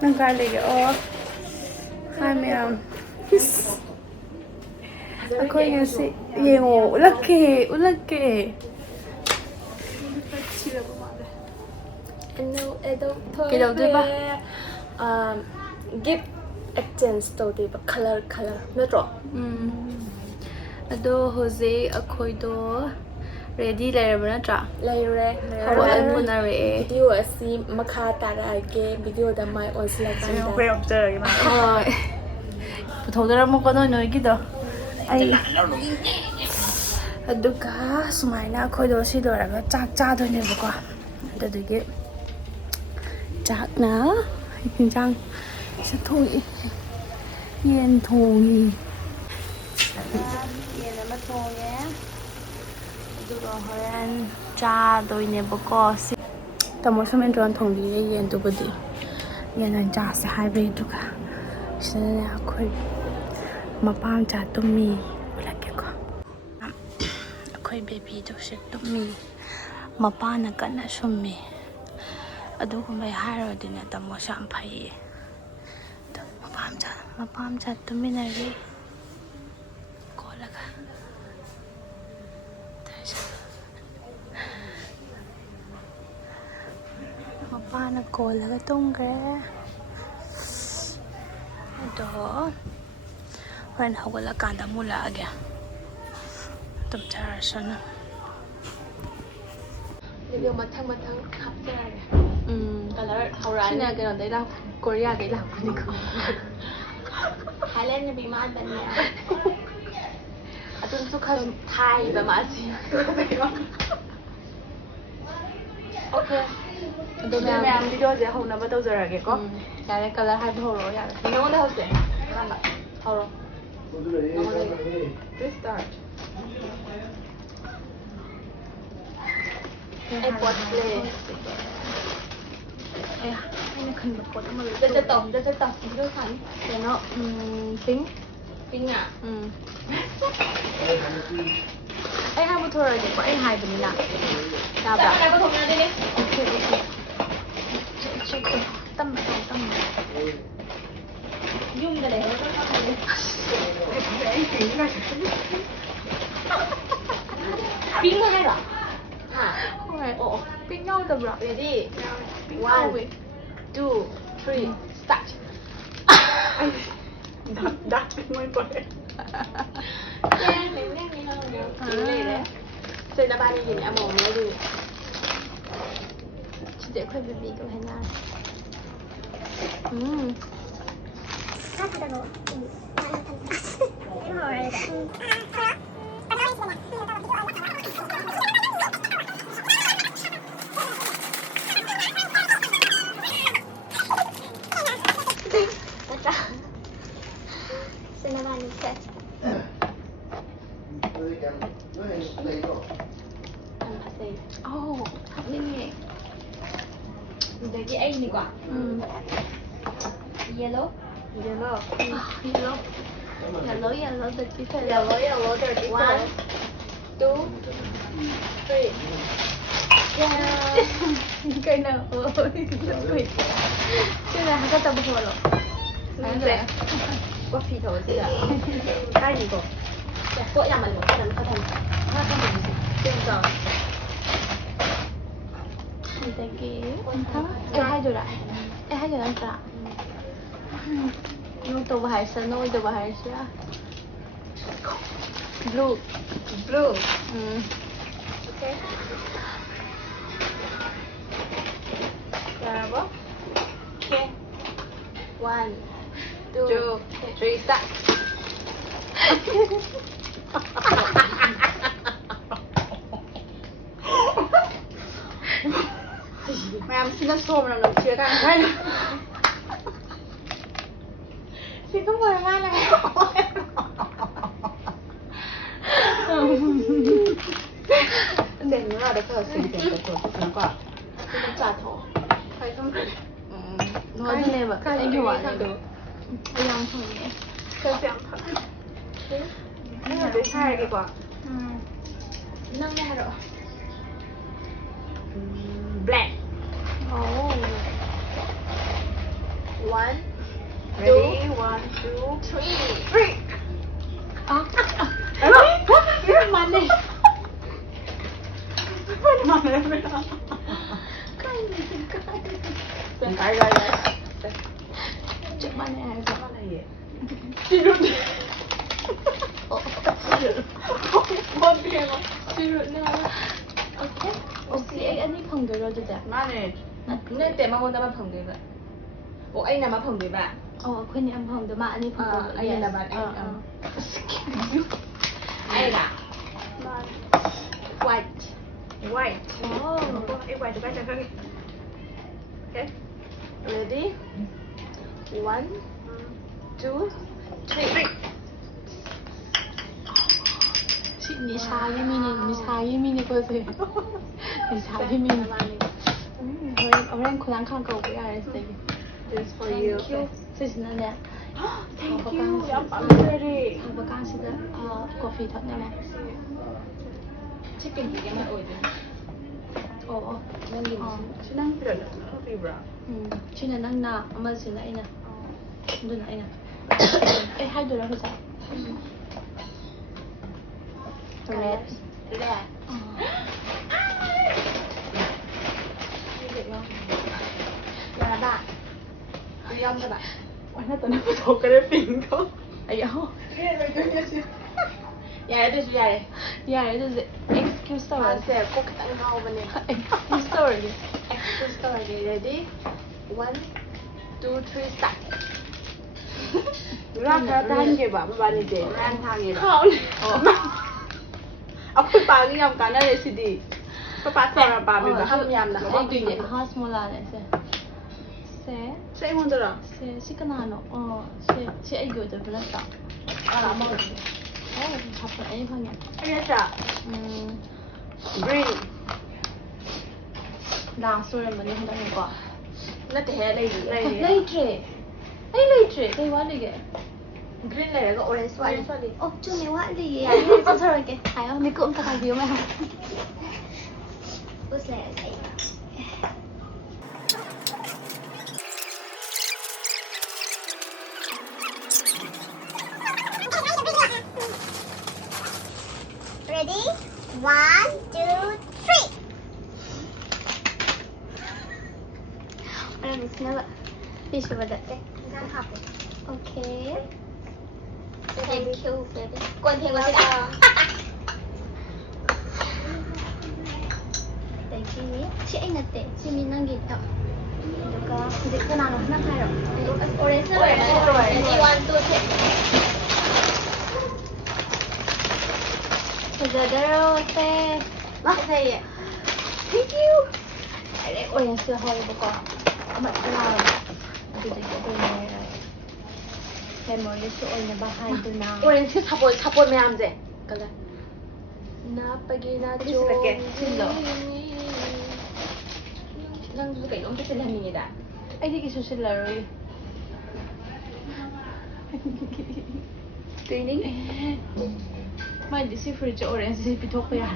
Nâng cái này kìa. Hai mẹ. Aku ingin sih. Yengo, ulake. Cái đầu tiên ba. Gift exchange đầu tiên ba color nữa rồi. Ado Jose akoi do ready layer bana tra. Layer. Hawal puna re. Video asi makha tara ke video da mai on sila kanda. Quay ông chơi cái mà. Rồi. Thổ ra một con nói cái đó. Ai. Aduga sumaina akoi do si do ra cha cha thôi nè ba. Đó cái chắc na. Hình trang sẽ thôi. Yên thôi. Yên là mất thôi nhé. Aduga horan cha đôi nè ba co. Tamo sa men ron thong di yên tu budi. Yên là cha sẽ hai bên duga. Sẽ là khoi mà pam cha tumi là cái co. Khoi baby tu sẽ tumi. Mà pa na kan na sumi. Aduga mai hai rồi di na tamo sa ampai. Mà pam cha tumi na ri. Mapana ko laga tong kaya. Ito. Ren hawala kanda mula agya. Tumchara sana. Video mathang khap ra rồi. Color hawra. Sina cái đấy là Korea đấy là cái này. Thailand bị mad ban nha. Atun su kham Thai ba ma si. Okay. Tôi làm video gì không nó bắt đầu giờ cái có. Cái này color hai bộ rồi ya. Nó đâu sẽ. Làm bạn. Thôi rồi. Restart. Airport play. Ê, anh cần một cột mà Cho tổng video khánh. để nó tính. Kinh à? Anh hai một thôi rồi để có anh hai bình là. Sao Cái vậy? này có thùng nào đây đi. Ok. Tâm Dung cái đấy nó có cái đấy. Pin hay là? Hả? không phải. Ồ. Biết nhau tập rồi. Ready? Biết 1, nhau vậy. 2, 3, start. Đắt mới quay. Yeah, mình nghe đi hơn nữa. Chỉ này đấy. Rồi là ba đi nhìn em mồm nữa đi. Chị để khơi baby của Hàn Lan. Ồ, học liên hệ. Để cái A này quả. Yellow. Yellow. Yellow được chứ phải. Yellow, dirty. 1, 2, 3. Yeah. Cái nào ơi, quỷ. Cái này hắn có tập hồ rồi. Đấy. Có phi thổ gì à? Cái gì cô? Tôi làm mà một cái nó thành. Nó không được gì. Tên giờ. Cái em hai rồi lại. Em hai rồi ăn trả. Nó tàu hải sơn nôi tàu hải sơn. Blue. Okay. Bravo. Okay. 1, 2, 3, start. Mày xin nó xôm là nó chưa càng quay. Xin không mời mai này. Để nó vào được cờ xinh tiền của phần quả. Tôi không trả thổ. Phải không? Nó thế này mà Cái anh gì hiểu vậy? anh được. Em không nhé. Cái dạng thật. Cái là cái sai cái quả. Nâng ra rồi. Black. Ồ. 1, one Ready? 1, 2, 3. อ่ะ มันเลยมันเลยไม่ได้ จุดมันแอร์จุด อะไรอ่ะชิรุน โอ้ บนเตียง ชิรุนนะโอเคโอเคอันนี้ผมดูเราจะได้ มาเนี่ย เนี่ยแต่มาบนแต่มาผมดูแบบโอ้ไอ้น่ะมาผมดูแบบอ๋อคนนี้ผมดูมาอันนี้ผมดูไอ้น่ะมาไอ้ไอ้น่ะ white white โอ้ ไอ้ white จะได้จังเลยโอเค ready one two three 你查一米呢？你查一米呢？过去，你查一米呢？我让可能看够不要人谁 just for you 这是哪里thank you 要把它 ready 我刚是的coffee 头那吗chicken 几个买我的哦那里ฉันนั่งเปลี่ยนเข้าไปบรา 去年那那我们是哪一呢对哪一呢哎还多人会找red red ยาบ้าดูย่อมกันแบบ วันนั้นตอนนั้นไปทบกันได้ปิงเขา 哎呦，เนี่ยเลยด้วยเนี่ยสิ 伢嘞就是伢嘞，伢嘞就是 excuse มา story， เสียกุ๊กตั้งเขาไปเนี่ย excuse story，excuse story，ready， one two three start。 ร่างกายด้านเก็บแบบวันนี้เด็ก ran ทางนี้ เขาเนี่ยเอาไปปลาที่ยำกันได้เลยสิดีไปปลาสอนปลาเป็นแบบทำยำนะ 哦，对的，哈什么啦嘞是，是， ใช่มันจะหรอ 是个哪喏？哦，是一个就不能少，啊啦冇事，哦，差不多哎朋友， ไอ้เนี่ยจ้ะ green 哪所人们你看到没过？นั่นแต่อะไรอยู่อะไร 累赘，哎累赘，对我那个。 green อะไรก็ orange สวยสวยดี 哦，就没话的呀，因为做错了给，还有你给我们打开表没？不是，哎。 Ready? 1, 2, 3. Orang mesti nak fish pada. Okay. Thank you, Freddy. Quan thêm qua đây. Thank you. Chị anh là tệ, chị mình đang nghỉ đâu. Được không? Dịch cái nào nó năm hai rồi. Orange rồi. Ready, 1, 2, 3. Bây giờ xe. Bắt xe ạ. Thank you. Đấy, orange sữa hơi của con. Mà cái nào thì để cái bên này rồi. Thêm một cái sữa orange ba hai từ nào. orange 사본 매 암제 그래. 나빠기나 그치, 좀. 그렇게. 신도. 난 cái ông thích làm gì đã. Anh đi cái số xin lời. Tuy nín. Mai đi xem free cho orange thì bị thuốc phải à.